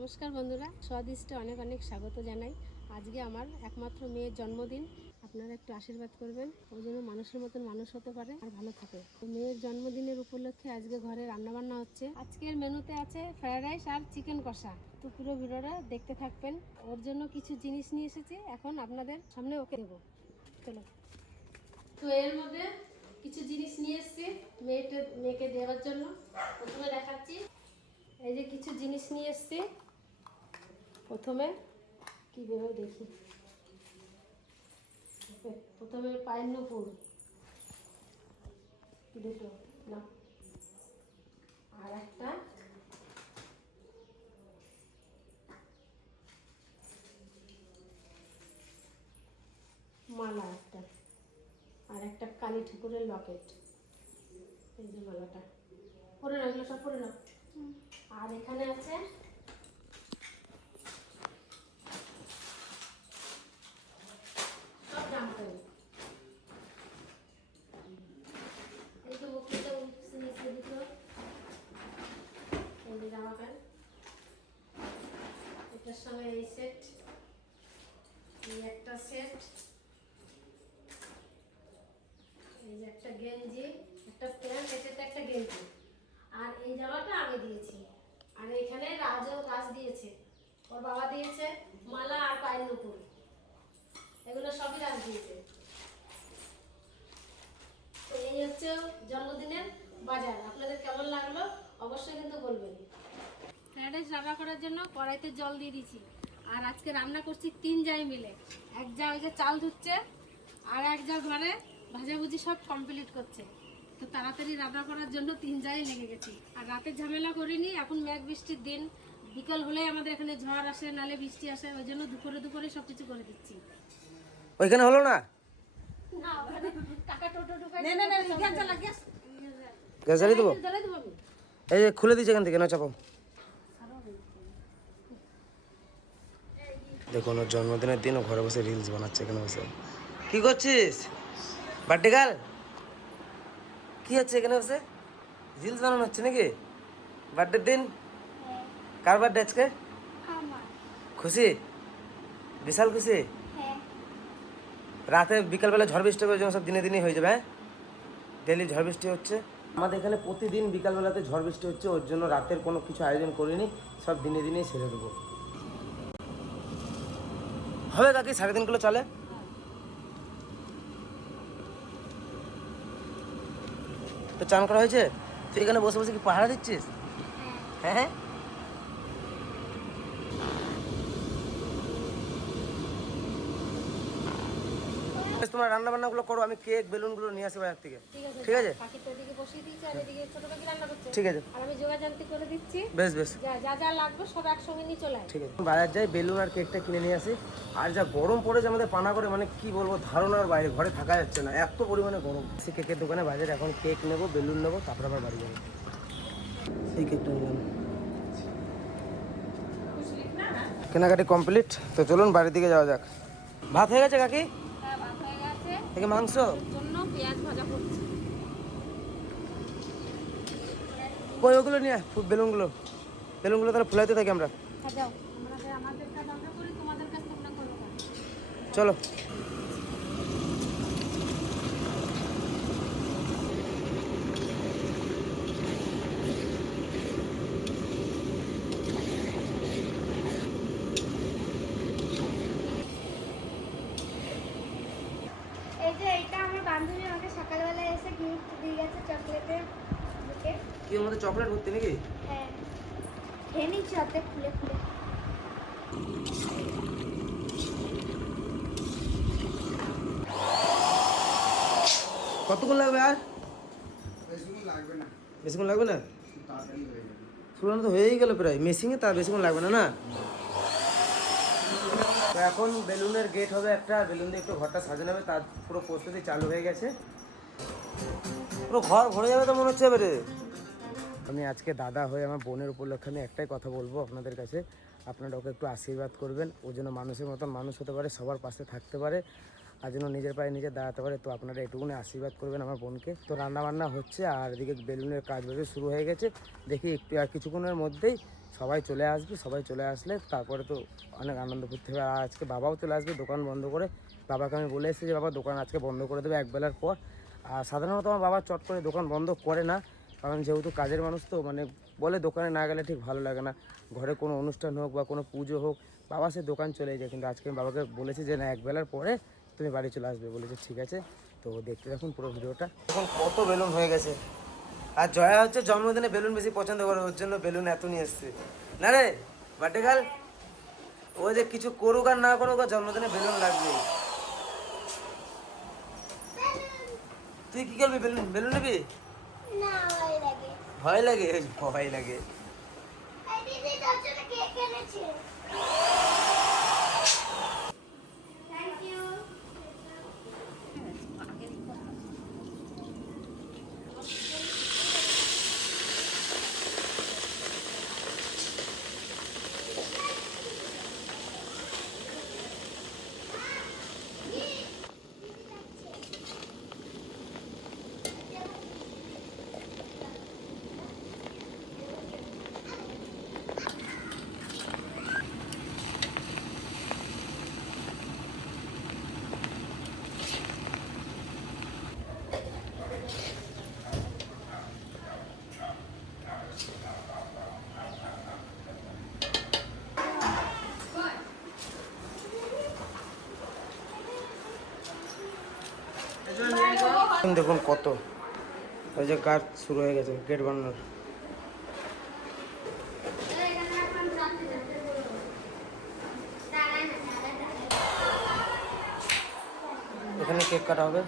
নমস্কার বন্ধুরা, স্বাদিষ্টে অনেক অনেক স্বাগত জানাই। আজকে আমার একমাত্র মেয়ের জন্মদিন। আপনারা একটু আশীর্বাদ করবেন, ওই জন্য মানুষের মতন মানুষ হতে পারে আর ভালো থাকে। তো মেয়ের জন্মদিনের উপলক্ষে আজকে ঘরে রান্নাবান্না হচ্ছে। আজকের মেনুতে আছে ফ্রাইড রাইস আর চিকেন কষা। তো পুরো ভিডিওটা দেখতে থাকবেন। ওর জন্য কিছু জিনিস নিয়ে এসেছি, এখন আপনাদের সামনে ওকে দেবো। চলো। তো এর মধ্যে কিছু জিনিস নিয়ে এসেছি মেয়েকে দেওয়ার জন্য। প্রথমে দেখাচ্ছি, এই যে কিছু জিনিস নিয়ে এসেছি। প্রথমে কি বেরোয় দেখি। প্রথমে পাইন্য ফুল দুটো না, আর একটা মালা, আর একটা কালী ঠাকুরের লকেট। এই যে মালাটা পরে নাও, এগুলো সব পরে নাও। আর এখানে আছে সব জামা প্যান্ট। এই যে বক্তৃতা দিত, এই যে জামা প্যান্ট, এটার সঙ্গে এই সেট, এই একটা সেট, এই যে একটা গেঞ্জি, একটা প্যান্ট, এটা একটা গেঞ্জি। আর এই জামাটা আমি দিয়েছি। আর এখানে রাজও গাছ দিয়েছে, ওর বাবা দিয়েছে মালা আর পায়ের নুপুর, এগুলো সবই রাজ দিয়েছে। তো এই হচ্ছে জন্মদিনের বাজার। আপনাদের কেমন লাগলো অবশ্যই কিন্তু বলবেন। ফ্রাইড রাইস রান্না করার জন্য কড়াইতে জল দিয়ে দিয়েছি। আর আজকে রান্না করছি 3 জায় মিলে। এক যা ওই যে চাল ধুচ্ছে, আর এক যা ঘরে ভাজাভুজি সব কমপ্লিট করছে। তো তাড়াতাড়ি রান্না করার জন্য 3 জায়গায় লেগে গেছি। আর রাতে ঝামেলা করিনি, এখন মেঘ বৃষ্টির দিন, বিকাল হলেই আমাদের এখানে ঝড় আসে, নালে বৃষ্টি আসে, ওই জন্য দুপুরে সব কিছু করে দিচ্ছি। ওইখানে হলো না, গ্যাস জ্বালিয়ে দেবো। এই যে খুলে দিয়েছে এখান থেকে, না চাপাও। দেখুন, ওর জন্মদিনের দিন ও ঘরে বসে রিলস বানাচ্ছে। এখানে বসে কি করছিস? বার্থডে গার্ল, কি হচ্ছে এখানে বসে? রিলস বানানো হচ্ছে নাকি? বার্থডের দিন? কার বার্থডে আজকে? খুশি, বিশাল খুশি। রাতে বিকালবেলা ঝড় বৃষ্টি হবে, সব দিনে দিনই হয়ে যাবে। হ্যাঁ, ডেলি ঝড় বৃষ্টি হচ্ছে আমাদের এখানে, প্রতিদিন বিকালবেলাতে ঝড় বৃষ্টি হচ্ছে। ওর জন্য রাতের কোনো কিছু আয়োজন করিনি, সব দিনে দিনেই সেরে দেবো। হবে কাকি, 3.5 কিলো চলে। তো চান করা হয়েছে? তুই এখানে বসে বসে কি পাহারা দিচ্ছিস? হ্যাঁ, তোমার রান্না বান্নাগুলো করো, আমি কেক বেলুনগুলো নিয়ে আসি বাজার থেকে। ঠিক আছে, ঠিক আছে, আমি যোগাযোগ করে দিচ্ছি। বেশ বেশ, যা যা লাগবে সব একসঙ্গে নিয়ে চলে আয়। ঠিক আছে, বাজার যাই, বেলুন আর কেকটা কিনে নিয়ে আসি। আর যা গরম পড়েছে আমাদের পানাগড়ে, মানে কি বলবো, ধারণার বাইরে, ঘরে থাকা যাচ্ছে না, এত পরিমাণে গরম। সে কেকের দোকানে বাজারে, এখন কেক নেবো, বেলুন নেবো, তারপর আবার বাড়ি যাবো। এই কেকটা নিলাম, কেনাকাটি কমপ্লিট। তো চলুন বাড়ির দিকে যাওয়া যাক। ভাত হয়ে গেছে কাকি? থেকে মাংস জন্য পেঁয়াজ ভাজা করছি। কই ওগুলো নিয়ে বেলুনগুলো তাহলে ফুলাইতে থাকি আমরা। যাও, আমাদের কাজ আমরা করি, তোমাদের কাজ তোমরা করো। চলো। এই যে এটা আমার বান্ধবী আমাকে সকালবেলা এসে গিফট দিয়ে গেছে, চকলেটের বুকে। কি ওর মধ্যে চকলেট ভর্তি নাকি? হ্যাঁ, খেয়ে নিচ্ছি অর্ধেক খুলে খুলে। কতক্ষণ লাগবে? আর বেশিক্ষণ লাগবে না, ফুলানো তো হয়েই গেল প্রায় মেশিনে, তার বেশিক্ষণ লাগবে না। না, তো এখন বেলুনের গেট হবে একটা, বেলুন দিয়ে একটু ঘরটা সাজানো হবে, তার পুরো প্রস্তুতি চালু হয়ে গেছে। পুরো ঘর ভরে যাবে তো মনে হচ্ছে এবারে। আমি আজকে দাদা হয়ে আমার বোনের উপলক্ষে আমি একটাই কথা বলবো আপনাদের কাছে, আপনারা ওকে একটু আশীর্বাদ করবেন। ও যেন মানুষের মতন মানুষ হতে পারে, সবার পাশে থাকতে পারে, আর যেন নিজের পায়ে নিজে দাঁড়াতে পারে। তো আপনারা এটুকুনি আশীর্বাদ করবেন আমার বোনকে। তো রান্না বান্না হচ্ছে, আর এদিকে বেলুনের কাজ বাজ শুরু হয়ে গেছে। দেখি একটু আর কিছুক্ষণের মধ্যেই সবাই চলে আসবে, সবাই চলে আসলে তারপরে তো অনেক আনন্দ করতে হবে। আর আজকে বাবাও চলে আসবে দোকান বন্ধ করে। বাবাকে আমি বলে এসেছি যে বাবা দোকান আজকে বন্ধ করে দেবে একবেলার পর। আর সাধারণত আমার বাবা চট করে দোকান বন্ধ করে না, কারণ যেহেতু কাজের মানুষ তো মানে বলে দোকানে না গেলে ঠিক ভালো লাগে না। ঘরে কোনো অনুষ্ঠান হোক বা কোনো পুজো হোক বাবা সে দোকান চলে যায়, কিন্তু আজকে আমি বাবাকে বলেছি যে না একবেলার পরে তুমি বাড়ি চলে আসবে। বলেছে ঠিক আছে। তো দেখতে দেখুন পুরো ভিডিওটা। এখন কত বেলুন হয়ে গেছে। আর জয়া হচ্ছে জন্মদিনে বেলুন বেশি পছন্দ করে, ওর জন্য বেলুন এত নিয়ে এসছে। না রে বার্থডে গার্ল, ও যে কিছু করুক আর না করুক জন্মদিনে বেলুন লাগবে। তুই কি করবি? বেলুন বেলুন নেবি? না ভয় লাগে। ভয় লাগে? ভয় লাগে। এই দিদি তোর জন্য কেক এনেছে। Thank you. দেখুন কত, ওই যে কাজ শুরু হয়ে গেছে গেট বানানোর। এখানে কেক কাটা হবে।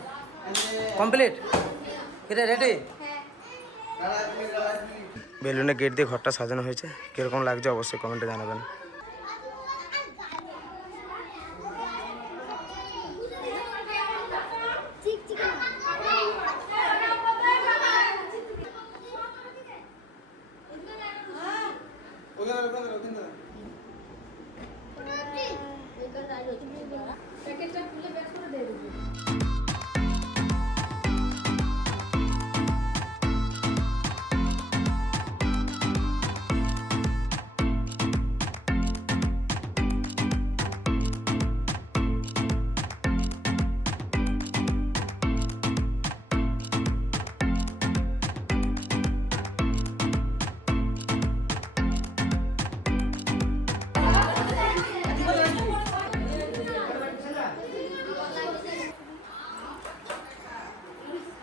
কমপ্লিট? এটা রেডি? বেলুনের গেট দিয়ে ঘরটা সাজানো হয়েছে। কীরকম লাগছে অবশ্যই কমেন্টে জানাবেন। প্যাকেটটা খুলে বের করে দিয়ে দেবো।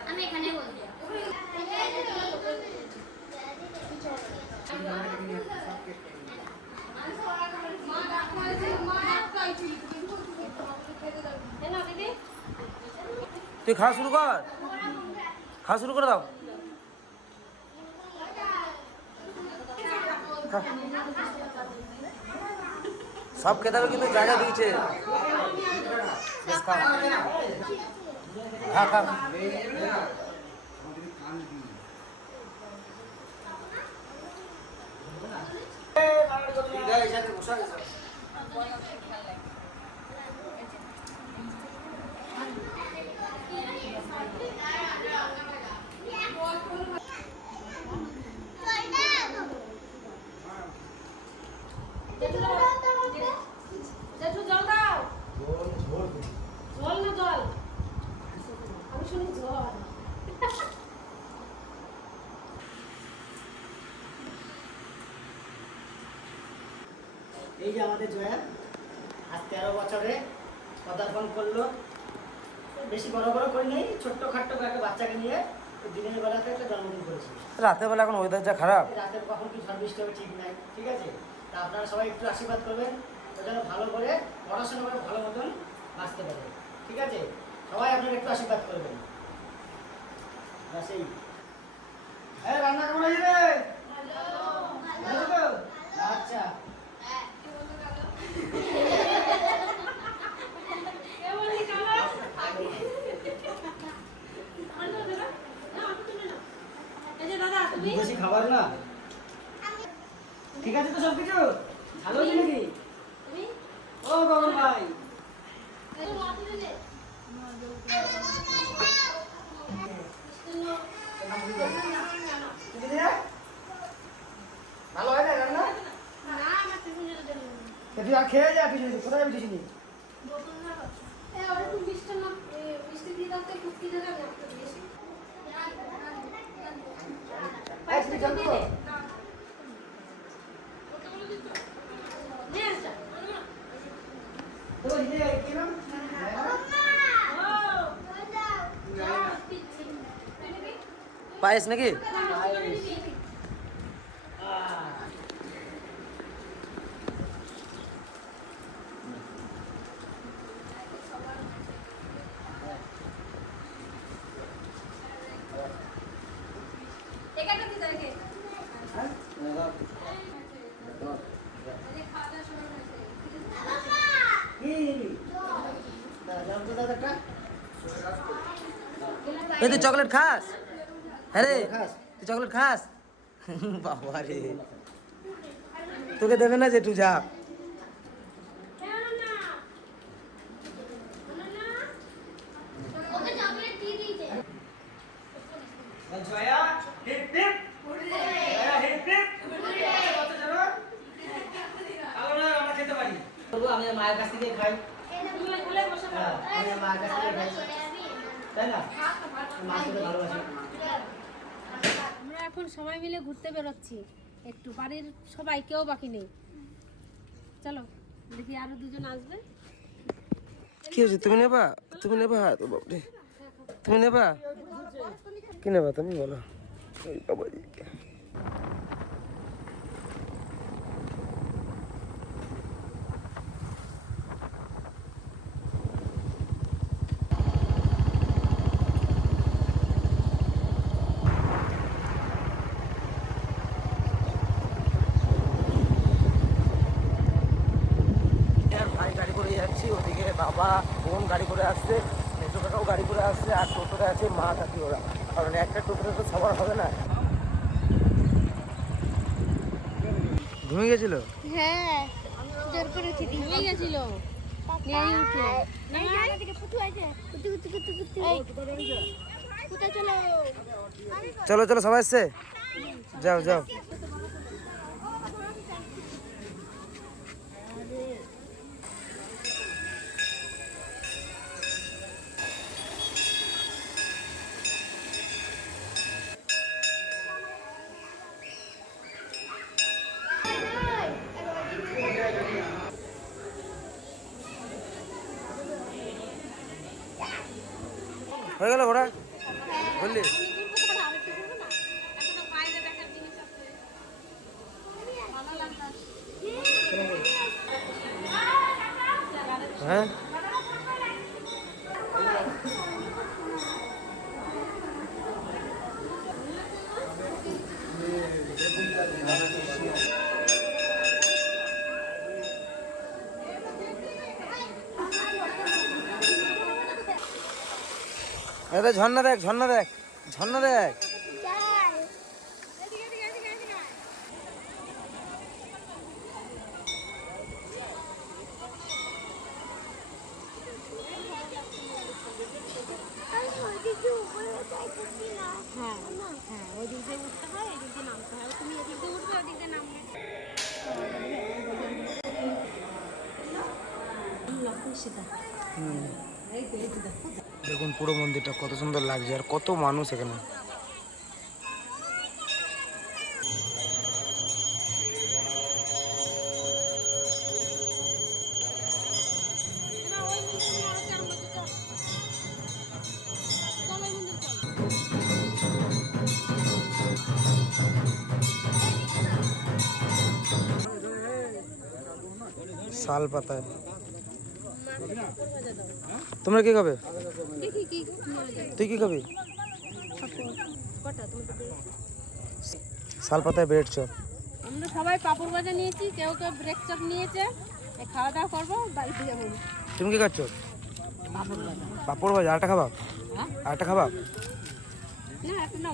আমি এখানে বলছি। তুই খাওয়া শুরু কর, খাওয়া শুরু করে দাও। খা। সব খেতে হবে কিন্তু জায়গা দিয়েছে। বেশ খা। খা খা। জেঠু জল দাও। জল না জল, আমি শুনি জল। এই যে আমাদের জয়া আজ 13 বছরে পদার্পণ করলো। বেশি বড় বড় করে নেই, ছোট্ট খাট্ট করে একটা বাচ্চাকে নিয়ে দিনের বেলাতে একটা জন্মদিন করেছি। রাতের বেলা এখন ওয়েদার যা খারাপ। রাতের কখন কি ঝড় বৃষ্টি হবে ঠিক নাই, ঠিক আছে? তা আপনারা সবাই একটু আশীর্বাদ করবেন, ও যেন ভালো করে পড়াশোনা করে ভালো মতন বাঁচতে পারে, ঠিক আছে? সবাই আপনারা একটু আশীর্বাদ করবেন। ব্যাস এই। রান্না কেমন হয়েছে রে? ভালো তো? আচ্ছা। বেশি খাবার না, ঠিক আছে তো সবকিছু ভালো হয়েছে নাকি? ও গগন ভাই, ভালো হয় না রান্না? তুই আর খেয়ে যা কিছু কোথায় আমি কিছু নি ওরা একটু মিষ্টি দিয়ে দাও তো, কুটকি দিয়ে দাও, একটু বেশি। তুমি জানতো তো কি নাম পায়েস নাকি? এই তুই চকলেট খাস? হ্যাঁ রে, তুই চকলেট খাস? বাবা রে, তোকে দেবে না যে তুই যা। ওকে চকলেট দিয়ে দিয়েছে Jaya hip hip Jaya hip hip কত জানো আমরা খেতে পারি আমি মায়ের কাছ থেকে খাই হ্যাঁ আমি মায়ের কাছ থেকে খাই তাই না মাকে তো ভালোবাসি আমরা এখন সবাই মিলে ঘুরতে বেরোচ্ছি, একটু বাড়ির সবাই, কেউ বাকি নেই। চলো দেখি আরো দুজন আসবে। কি হয়েছে, তুমি নেবা? তুমি নেবা? বাবরে, তুমি নেবা? কি নেবা তুমি বলো? ওই বাবাজি, ভাই গাড়ি করে যাচ্ছি, ওদিকে বাবা বোন গাড়ি করে আসছে, মেজো কাকাও গাড়ি করে আসছে, আর টোটোতে আছে মা কাকি ওরা। কারণ একটা টোটোতে তো সবার হবে না। ঘুমিয়ে গেছিল? হ্যাঁ জোর করে উঠে দিই হয়ে গেছিল। নেই উঠে। চলো চলো, সবাই এসছে, যাও যাও। হয়ে গেল ঘোড়া, বললি? হ্যাঁ এটা ঝর্ণা দেখ, ঝর্ণা দেখ, ঝর্ণা দেখ। হ্যাঁ হ্যাঁ, ওই দিক দিয়ে উঠতে হয়, এই দিক দিয়ে নামতে হয়। তুমি এদিক দিয়ে উঠবে, ওই দিক দিয়ে নামবে। লক্ষ্মী সীতা। এই তো দেখো। দেখুন পুরো মন্দিরটা কত সুন্দর লাগছে, আর কত মানুষ এখানে। শাল পাতায়। তোমরা কি খাবে? তুই কি খাবি? শাল পাতায় ব্রেড চপ। আমরা সবাই পাপড় ভাজা নিয়েছি, কেউ কেউ ব্রেক চপ নিয়েছে। খাওয়া দাওয়া করবো, বাড়িতে যাবো। তুমি কি খাচ্ছ? পাপড় ভাজা। পাপড় ভাজা। আরেকটা খাবা? হ্যাঁ, আরেকটা খাবা? না এখন না।